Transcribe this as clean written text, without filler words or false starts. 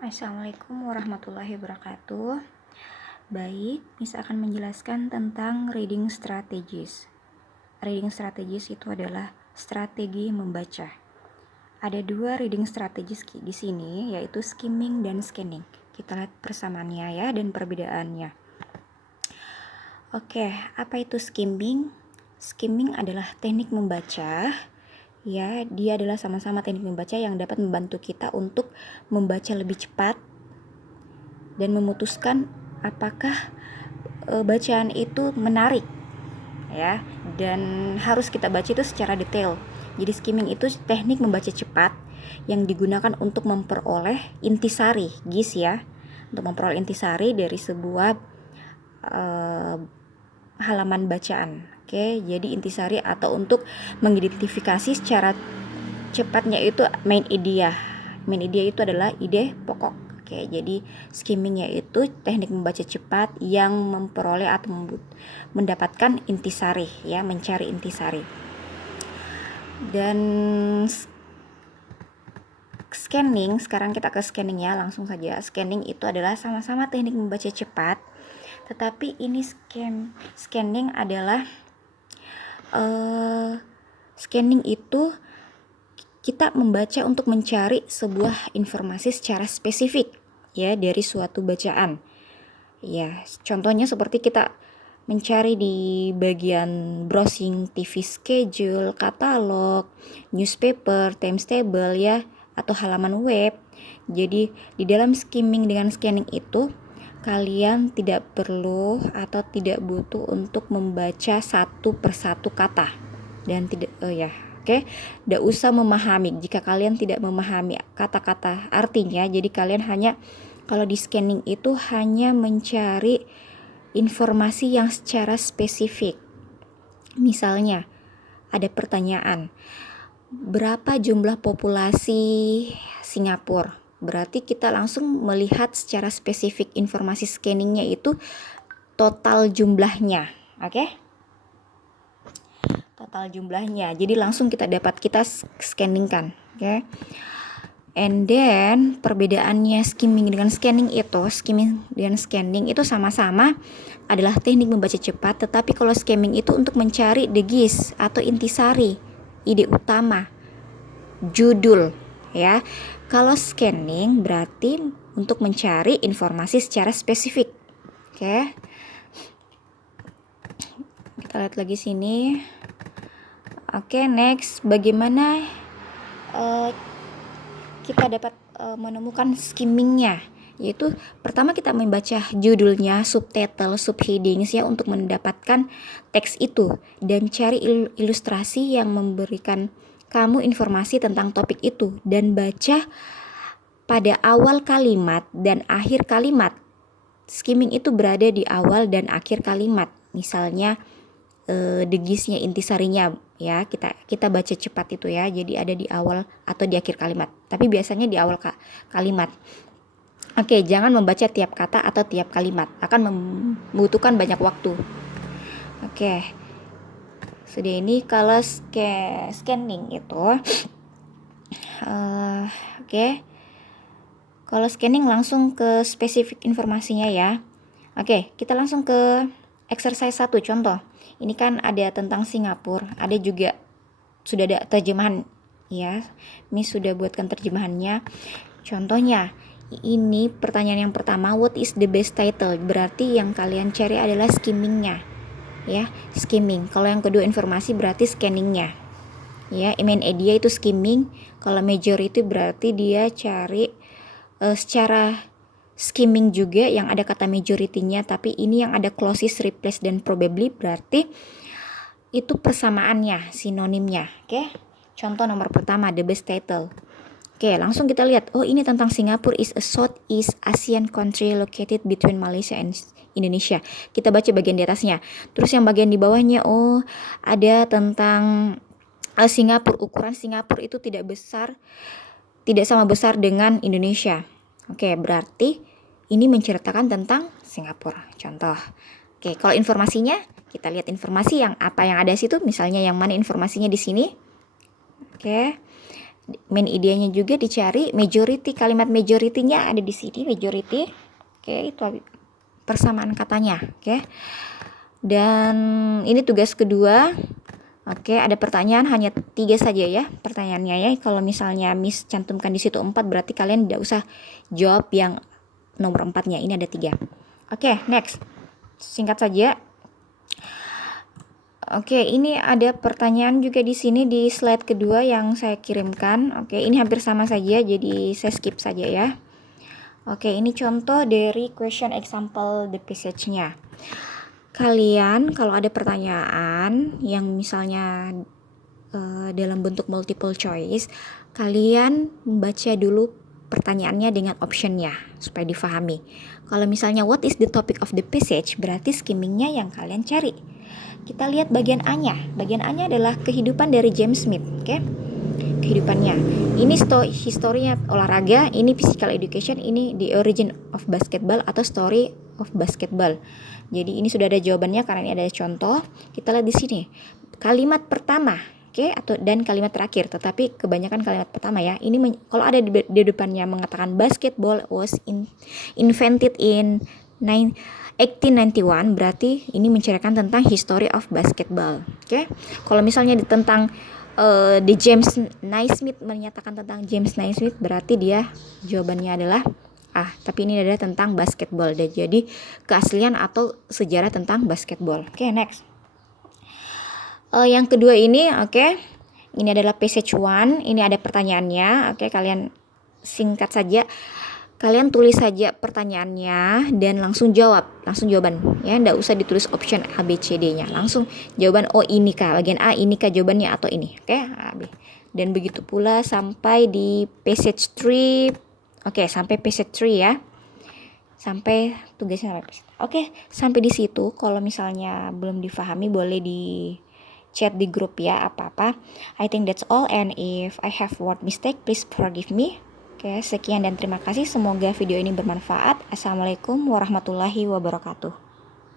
Assalamualaikum warahmatullahi wabarakatuh. Baik, Miss akan menjelaskan tentang reading strategies. Reading strategies itu adalah strategi membaca. Ada dua reading strategies di sini, yaitu skimming dan scanning. Kita lihat persamaannya ya dan perbedaannya. Oke, apa itu skimming? Skimming adalah teknik membaca. Ya, dia adalah sama-sama teknik membaca yang dapat membantu kita untuk membaca lebih cepat dan memutuskan apakah bacaan itu menarik ya, dan harus kita baca itu secara detail. Jadi skimming itu teknik membaca cepat yang digunakan untuk memperoleh intisari GIS ya, untuk memperoleh intisari dari sebuah halaman bacaan. Oke, jadi intisari atau untuk mengidentifikasi secara cepatnya itu main idea. Main idea itu adalah ide pokok. Oke, jadi skimming yaitu teknik membaca cepat yang memperoleh atau mendapatkan intisari ya, mencari intisari. Dan scanning, sekarang kita ke scanning ya, langsung saja. Scanning itu adalah sama-sama teknik membaca cepat, tetapi ini scanning adalah scanning itu kita membaca untuk mencari sebuah informasi secara spesifik ya dari suatu bacaan. Ya, contohnya seperti kita mencari di bagian browsing TV schedule, katalog, newspaper, times table ya, atau halaman web. Jadi di dalam skimming dengan scanning itu kalian tidak perlu atau tidak butuh untuk membaca satu persatu kata dan tidak tidak usah memahami. Jika kalian tidak memahami kata-kata artinya, jadi kalian hanya kalau di scanning itu hanya mencari informasi yang secara spesifik. Misalnya ada pertanyaan, berapa jumlah populasi Singapura? Berarti kita langsung melihat secara spesifik informasi scanningnya itu total jumlahnya, oke? Total jumlahnya. Jadi langsung kita scanningkan, oke? And then perbedaannya skimming dengan scanning itu sama-sama adalah teknik membaca cepat, tetapi kalau skimming itu untuk mencari the gist atau intisari, ide utama, judul ya. Kalau scanning berarti untuk mencari informasi secara spesifik. Oke. Kita lihat lagi sini. Oke, next, bagaimana kita dapat menemukan skimmingnya? Yaitu pertama kita membaca judulnya, subtitle, subheadings ya untuk mendapatkan teks itu dan cari ilustrasi yang memberikan kamu informasi tentang topik itu dan baca pada awal kalimat dan akhir kalimat. Skimming itu berada di awal dan akhir kalimat. Misalnya degisnya, intisarinya ya, kita baca cepat itu ya, jadi ada di awal atau di akhir kalimat, tapi biasanya di awal kalimat. Oke, jangan membaca tiap kata atau tiap kalimat, akan membutuhkan banyak waktu. Oke, sudah ini kalau scanning itu oke, kalau scanning langsung ke spesifik informasinya ya. Oke, kita langsung ke exercise 1 contoh. Ini kan ada tentang Singapura, ada juga sudah ada terjemahan ya. Miss sudah buatkan terjemahannya. Contohnya, ini pertanyaan yang pertama, what is the best title? Berarti yang kalian cari adalah skimmingnya ya, skimming. Kalau yang kedua informasi berarti scanningnya ya. Main idea itu skimming. Kalau majority berarti dia cari secara skimming juga yang ada kata majority-nya, tapi ini yang ada clauses, replace, dan probably berarti itu persamaannya, sinonimnya. Oke, contoh nomor pertama, the best title. Oke, langsung kita lihat. Oh, ini tentang Singapura is a Southeast Asian country located between Malaysia and Indonesia. Kita baca bagian di atasnya. Terus yang bagian di bawahnya, oh ada tentang Singapura. Ukuran Singapura itu tidak sama besar dengan Indonesia. Oke, berarti ini menceritakan tentang Singapura. Contoh. Oke, kalau informasinya kita lihat informasi yang apa yang ada situ, misalnya yang mana informasinya di sini. Oke. main idenya juga dicari majority, kalimat majority-nya ada di sini, majority. Oke, itu persamaan katanya. Oke. Dan ini tugas kedua. Oke, ada pertanyaan hanya 3 saja ya pertanyaannya ya. Kalau misalnya Miss cantumkan di situ 4, berarti kalian tidak usah jawab yang nomor 4-nya. Ini ada 3. Oke, next. Singkat saja. Oke, ini ada pertanyaan juga di sini di slide kedua yang saya kirimkan. Oke, ini hampir sama saja, jadi saya skip saja ya. Oke, ini contoh dari question example the passage-nya. Kalian kalau ada pertanyaan yang misalnya dalam bentuk multiple choice, kalian membaca dulu pertanyaannya dengan optionnya supaya difahami. Kalau misalnya what is the topic of the passage, berarti skimmingnya yang kalian cari. Kita lihat bagian A-nya. Bagian A-nya adalah kehidupan dari James Smith. Oke? Kehidupannya. Ini historinya olahraga, ini physical education, ini the origin of basketball atau story of basketball. Jadi ini sudah ada jawabannya karena ini ada contoh. Kita lihat di sini. Kalimat pertama, oke, atau dan kalimat terakhir, tetapi kebanyakan kalimat pertama ya. Ini kalau ada di depannya mengatakan basketball was invented in 1891, berarti ini menceritakan tentang history of basketball. Oke. Kalau misalnya tentang the James Naismith, menyatakan tentang James Naismith, berarti dia jawabannya adalah tapi ini adalah tentang basketball. Dan jadi keaslian atau sejarah tentang basketball. Oke, next. Yang kedua ini, oke. Ini adalah passage 1. Ini ada pertanyaannya. Oke, kalian singkat saja. Kalian tulis saja pertanyaannya dan langsung jawaban ya, enggak usah ditulis option A, B, C, D-nya. Langsung jawaban, oh ini kah, bagian A ini kah jawabannya atau ini. Oke, A, B. Dan begitu pula sampai di passage 3. Oke, sampai passage 3 ya. Sampai tugasnya sampai passage. Oke, sampai di situ. Kalau misalnya belum difahami boleh di chat di grup ya, apa-apa. I think that's all, and if I have word mistake please forgive me. Oke, sekian dan terima kasih. Semoga video ini bermanfaat. Assalamualaikum warahmatullahi wabarakatuh.